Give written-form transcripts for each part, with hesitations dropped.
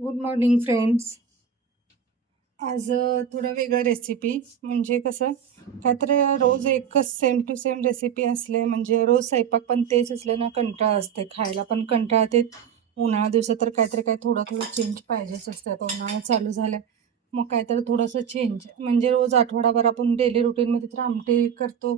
Good morning friends. आज थोडं वेगळं रेसिपी म्हणजे कसं काहीतरी रोज एकच सेम टू सेम रेसिपी असले म्हणजे रोज स्वयंपाक पण तेच असले ना कंटाळा असते, खायला पण कंटाळते. उन्हाळा दिवसात तर काहीतरी काय थोडं थोडं चेंज पाहिजेच असते. आता उन्हाळा चालू झालाय मग काहीतरी थोडंसं चेंज म्हणजे रोज आठवडाभर आपण डेली रुटीनमध्ये तर आमटी करतो,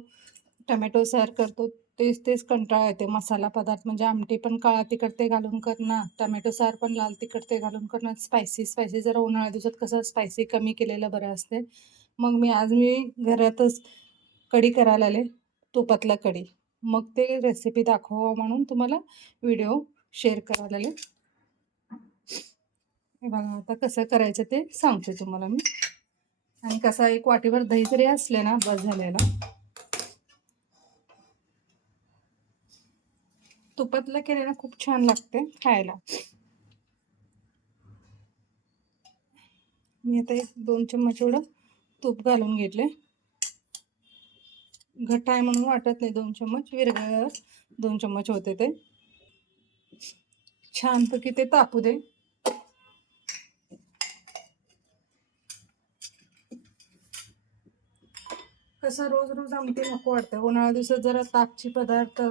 टमॅटो सार करतो, तेच तेच कंटाळा येते. मसाला पदार्थ म्हणजे आमटी पण काळा तिखट ते घालून करणार, टमॅटो सार पण लाल तिखट ते घालून करणार, स्पायसी स्पायसी. जरा उन्हाळ्या दिवसात कसं स्पायसी कमी केलेलं बरं असते. मग मी घरातच कढी करायला आले, तुपातला कढी. मग ते रेसिपी दाखवा म्हणून तुम्हाला व्हिडिओ शेअर करायला आले. हे बघा आता कसं करायचं ते सांगते तुम्हाला मी. आणि कसा एक वाटीभर दही जरी असले ना बस झालेला. तुपातलं केलेलं खूप छान लागते खायला. मी आता 1-2 चम्मच एवढं तूप घालून घेतले. घट्ट आहे म्हणून वाटत नाही. 2 चम्मच विरघळल्यावर 2 चम्मच होते ते. छानपैकी ते तापू दे. कसं रोज रोज आमटी नको वाटतं. उन्हाळ्या दिवसात जरा ताकची पदार्थ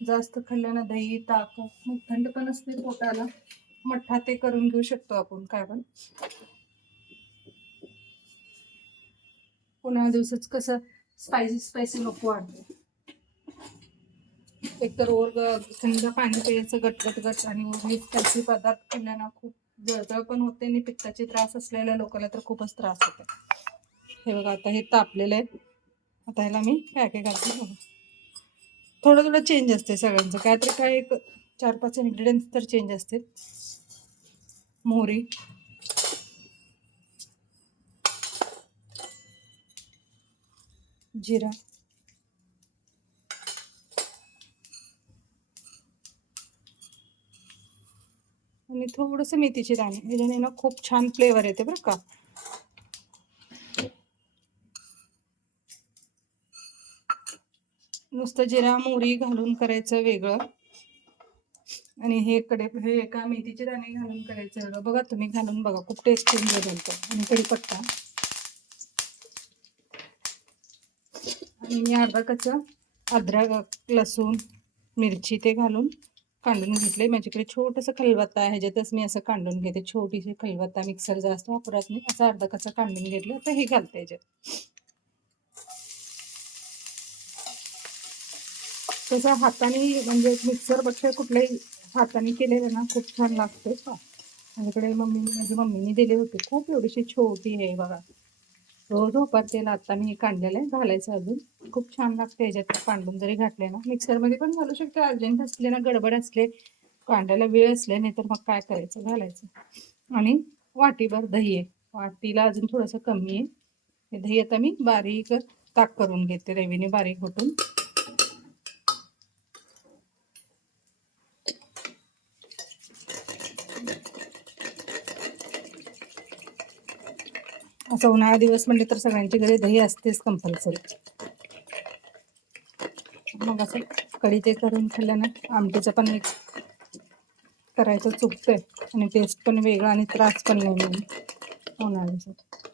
जास्त खाल्ल्यानं दही ताक मग थंड पण असते पोटाला. मठ्ठा ते करून घेऊ शकतो आपण काय पण. उन्हाळ्या दिवसात कसं स्पायसी स्पायसी नको वाटतं. एकतर थंड पाणी प्यायचं गटगट गट आणि हे स्पायसी पदार्थ खाल्ल्यानं खूप जळजळ पण होते आणि पित्ताचे त्रास असलेल्या लोकांना तर खूपच त्रास होते. हे बघा आता हे तापलेलं आहे. आता ह्याला मी काय काय घालते बघा. थोडं थोडं चेंज असते सगळ्यांचं, काय तर काय एक 4-5 इन्ग्रेडियंट्स तर चेंज असते. मोहरी, जिरा, आणि थोडंसं मेथीचे दाणे. ह्याच्याने ना खूप छान फ्लेवर येते बरं का. नुसतं जिरा मोहरी घालून करायचं वेगळं आणि हे एका मेथीचे दाणे घालून करायचं वेगळं. बघा तुम्ही घालून बघा, खूप टेस्ट चेंज बनतो. आणि कढीपत्ता आणि मी अर्धा कच्चा अद्रक लसूण मिरची ते घालून कांडून घेतले. माझ्याकडे छोटंसं खलबत्ता आहे, ह्याच्यातच मी असं कांडून घेते. छोटीशी खलबत्ता, मिक्सर जास्त वापरत नाही. असं अर्धा कच्चा कांडून घेतलं. आता हे घालते ह्याच्यात. तसं हाताने म्हणजे मिक्सरपेक्षा कुठल्याही हाताने केलेलं ना खूप छान लागते. माझ्याकडे माझी मम्मीने दिले होते. खूप एवढीशी छोटी आहे बघा. रोज वापरते. आता मी काढलेलं आहे, घालायचं अजून खूप छान लागते. ह्याच्यात कांडून जरी घातले ना, मिक्सरमध्ये पण घालू शकते. अर्जंट असले ना, गडबड असले, कांडायला वेळ असले, नाही तर मग काय करायचं घालायचं. आणि वाटीभर दही आहे, वाटीला अजून थोडंसं कमी आहे. हे दही आता मी बारीक ताक करून घेते, रवीने बारीक होतून. असं उन्हाळा दिवस म्हणले तर सगळ्यांच्या घरी दही असतेच कंपल्सरी. मग असं कढी ते करून खाल्ल्यानं आमटीचं पण एक करायचं चुकतंय आणि टेस्ट पण वेगळा आणि त्रास पण नाही म्हणून उन्हाळ्या दिवसात.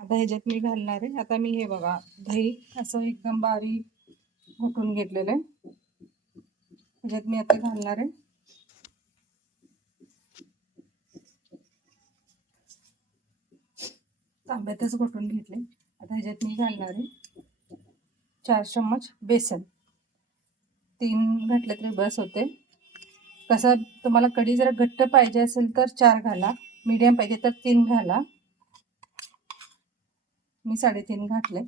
आता ह्याच्यात मी घालणार आहे. आता मी हे बघा दही असं एकदम बारीक घुटून घेतलेलं आहे. ह्याच्यात मी आता घालणार आहे तांब्यातच घुटून घेतले. आता ह्याच्यात मी घालणार आहे 4 चम्मच बेसन. 3 घातले तरी बस होते. कसं तुम्हाला कढी जरा घट्ट पाहिजे असेल तर 4 घाला, मीडियम पाहिजे तर 3 घाला. मी 3.5 घातले.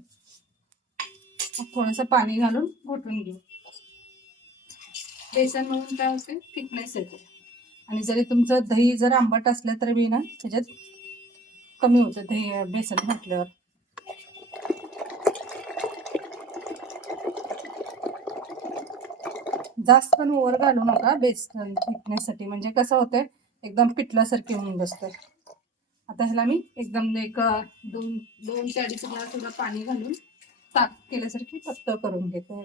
मग थोडंसं पाणी घालून घोटून घेऊ. बेसन म्हणून काय होते, थिकनेस येते. आणि जरी तुमचं दही जर आंबट असलं तर बी ना त्याच्यात कमी होतं दही बेसन घातल्यावर. जास्त पण ओव्हर घालू नका बेसन थिकनेससाठी, म्हणजे कसं होतंय एकदम पिठल्यासारखी होऊन बसतं. आता ह्याला मी एकदम एक 2 ते 2.5 ग्लास एवढं पाणी घालून ताक केल्यासारखी पातळ करून घेते.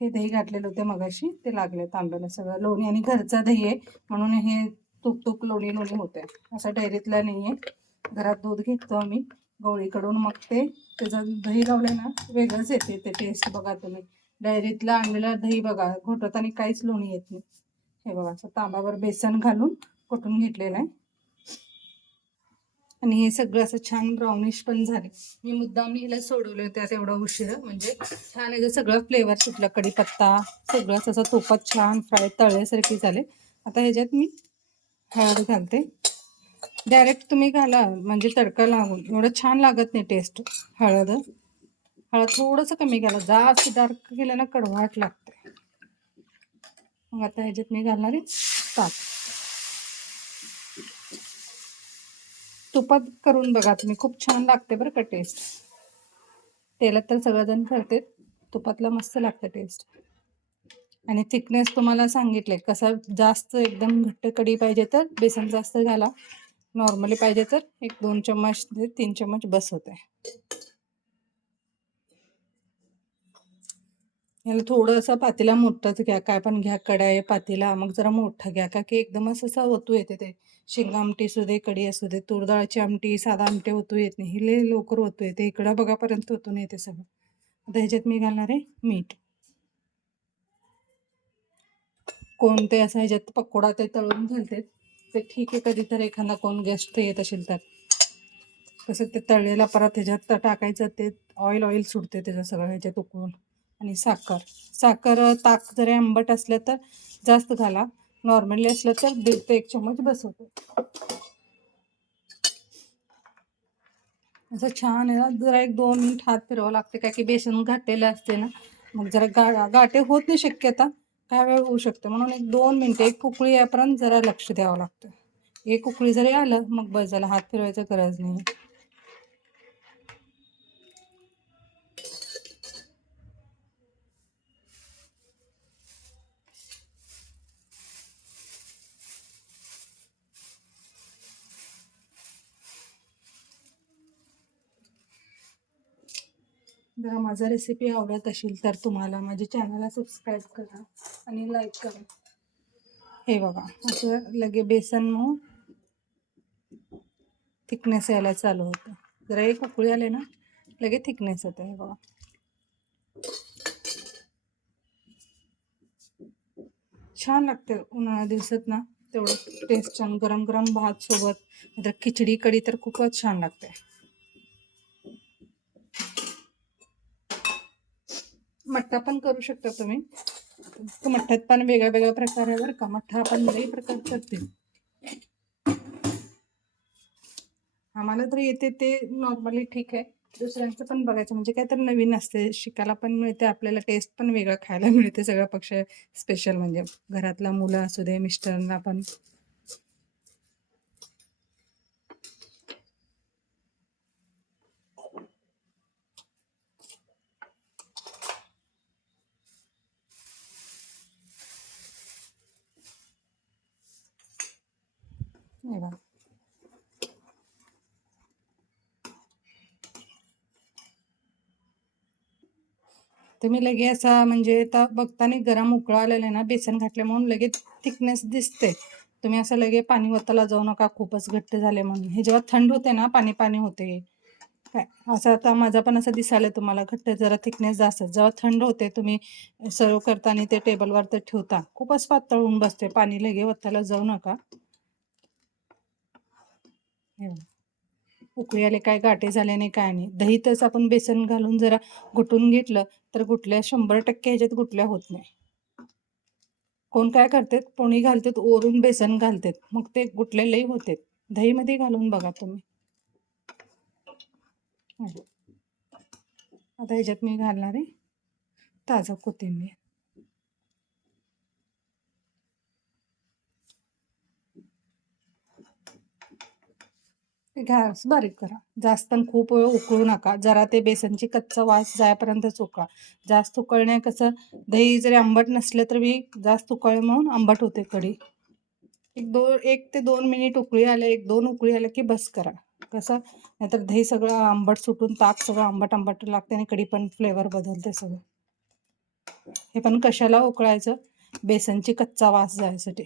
हे दही घातलेलं होते मगाशी, ते लागले तांब्याला सगळं. लोणी आणि घरचं दही आहे म्हणून हे तूप तूप लोणी लोणी होते. असं डेअरीतला नाही आहे. घरात दूध घेतो आम्ही गवळीकडून, मग ते त्याचं दही लावलं ना वेगळंच येते ते टेस्ट. बघा तुम्ही डेअरीतला आणलेलं दही बघा, घोटताना काहीच लोणी येत नाही. हे बघा असं तांबावर बेसन घालून कुटून घेतलेलं आहे. आणि हे सगळं असं छान ब्राउनिश पण झाले. मी मुद्दाम हिला सोडवले होते आता एवढा उशीर, म्हणजे छान याचं सगळं फ्लेवर सुटलं. कढीपत्ता सगळंच असं तुपात छान फ्राय तळल्यासारखे झाले. आता ह्याच्यात मी हळद घालते. डायरेक्ट तुम्ही घाला म्हणजे तडका लागून एवढं छान लागत नाही टेस्ट. हळद थोडंसं कमी घाला, जास्त डार्क केलं ना कडवाट लागते. मग आता ह्याच्यात मी घालणार आहे ताक. तुपात करून बघा तुम्ही, खूप छान लागते बरं का टेस्ट. तेलात तर सगळेजण करते, तुपातला मस्त लागतं टेस्ट. आणि थिकनेस तुम्हाला सांगितले कसं, जास्त एकदम घट्ट कढी पाहिजे तर बेसन जास्त घाला, नॉर्मली पाहिजे तर 1-2 चम्मच 3 चम्मच बस होते. याला थोडंसं पातेला मोठंच घ्या, काय पण घ्या, कढाई पातेला, मग जरा मोठा घ्या, का की एकदमच असं ओतू येते ते. शेंगा आमटी असू दे, कढी असू दे, तूर डाळची आमटी, साधा आमटी ओतू येत नाही. ही लय लवकर ओतू येते, इकडं बघापर्यंत ओतून येते सगळं. आता ह्याच्यात मी घालणार आहे मीठ. कोणते असं ह्याच्यात पकोडा ते तळून घालते ते ठीक आहे, कधी तर एखादा कोण गेस्ट येत असेल तर. तसं ते तळलेला परत ह्याच्यात टाकायचं, ते ऑइल ऑइल सुटते त्याचं सगळं ह्याच्यात उकळून. आणि साखर ताक जरी आंबट असलं तर जास्त घाला, नॉर्मली असलं तर 1.5 ते 1 चम्मच बस होतो. असं छान आहे ना, जरा 1-2 मिनिट हात फिरवावं लागते, काय की बेसन घातलेलं असते ना, मग जरा गाठे होत नाही शक्यता, काय वेळ होऊ शकते, म्हणून 1-2 मिनिटं, एक उकळी यापर्यंत जरा लक्ष द्यावं लागतं. एक उकळी जरी आलं मग बस झालं, हात फिरवायचं गरज नाही. जर माझा रेसिपी आवडत असेल तर तुम्हाला माझ्या चॅनलला सबस्क्राईब करा आणि लाईक करा. हे बघा असं लगे बेसन मग थिकनेस यायला चालू होतं. जरा एक उकळी आले ना लगे थिकनेस होतं. हे बघा छान लागते उन्हाळ्या दिवसात ना, तेवढं टेस्ट छान. गरम गरम भात सोबत नंतर खिचडी कढी तर खूपच छान लागते. मठ्ठा पण करू शकता तुम्ही. मठ्ठ्यात पण वेगळ्या वेगळ्या प्रकार आहे बरं का. मठ्ठा आपण लई प्रकार करते. आम्हाला तर येते ते नॉर्मली ठीक आहे, दुसऱ्यांचं पण बघायचं, म्हणजे काय तर नवीन असते, शिकायला पण मिळते आपल्याला, टेस्ट पण वेगळं खायला मिळते सगळ्यापेक्षा स्पेशल. म्हणजे घरातला मुलं असू दे, मिस्टरांना पण. हे बघा तुम्ही लगे असा म्हणजे आता बघताना गरम उकळा आलेला आहे ना, बेसन घातले म्हणून लगेच थिकनेस दिसते. तुम्ही असं लगे पाणी वताला जाऊ नका खूपच घट्ट झाले म्हणून. हे जेव्हा थंड होते ना पाणी पाणी होते काय, असं आता माझा पण असं दिसायला तुम्हाला घट्ट, जरा थिकनेस जास्त. जेव्हा थंड होते तुम्ही सर्व करताना ते टेबलवर तर ठेवता, खूपच पातळ होऊन बसते, पाणी लगे वताला जाऊ नका. हे बघा. उकळी आले, काय गाठे झाले नाही, काय नाही. दही तसं आपण बेसन घालून जरा घुटून घेतलं तर गुठल्या 100% ह्याच्यात गुठल्या होत नाही. कोण काय करतात, पोणी घालतात ओरून बेसन घालतात, मग ते गुठले लई होते. दहीमध्ये घालून बघा तुम्ही. आता ह्याच्यात मी घालणार आहे ताजं कोथिंबीर. गॅस बारीक करा, जास्त पण खूप वेळ उकळू नका. जरा ते बेसनची कच्चा वास जायपर्यंतच उकळा. जास्त उकळणे कसं, दही जरी आंबट नसलं तर बी जास्त उकळले म्हणून आंबट होते कढी. 1 ते 2 मिनिट उकळी आले, 1-2 उकळी आले की बस करा. कसं नाहीतर दही सगळं आंबट सुटून ताक सगळं आंबट आंबट लागते आणि कढी पण फ्लेवर बदलते सगळं. हे पण कशाला उकळायचं? बेसनची कच्चा वास जायसाठी.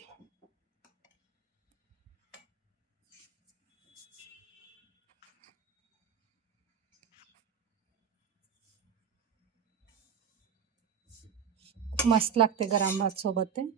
मस्त लागते गरम भात सोबत ते.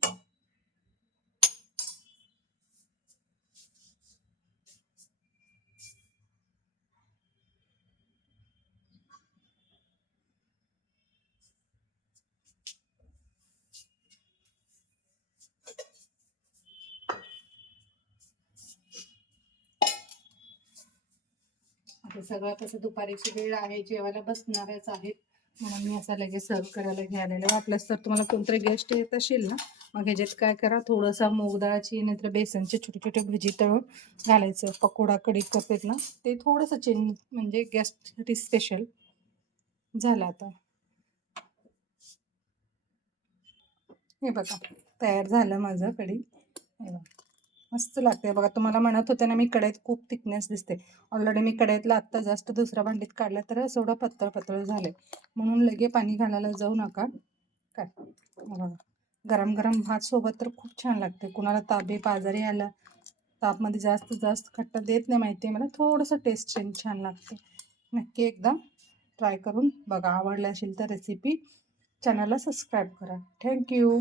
आता सगळं कसं दुपारीची वेळ आहे, जेवायला बसणारच आहेत, म्हणून मी असं लगेच सर्व करायला घ्यायला. वाटलंच तर तुम्हाला कोणतरी गेस्ट येत असेल ना, मग ह्याच्यात काय करा, थोडंसं मूग डाळाची नाहीतर बेसनचे छोटे छोटे भजी तळून घालायचं. पकोडा कढी करतात ना, ते थोडंसं चेंज म्हणजे गेस्टसाठी स्पेशल झालं. आता हे बघा तयार झालं माझं कढी. हे बघा मस्त लागते बघा. तुम्हाला म्हणत होते ना मी कढईत खूप थिकनेस दिसते. ऑलरेडी मी कढईतला आत्ता जास्त दुसऱ्या भांडीत काढलं तर एवढं पातळ पातळ झालंय, म्हणून लगे पाणी घालायला जाऊ नका. काय बघा, गरम गरम भात सोबत तर खूप छान लागते. कुणाला ताप आजारी आला, तापमध्ये जास्त जास्त खट्टा देत नाही माहिती आहे मला, थोडंसं टेस्ट चेंज छान लागते. नक्की एकदा ट्राय करून बघा. आवडला असेल तर रेसिपी चॅनलला सबस्क्राईब करा. थँक्यू.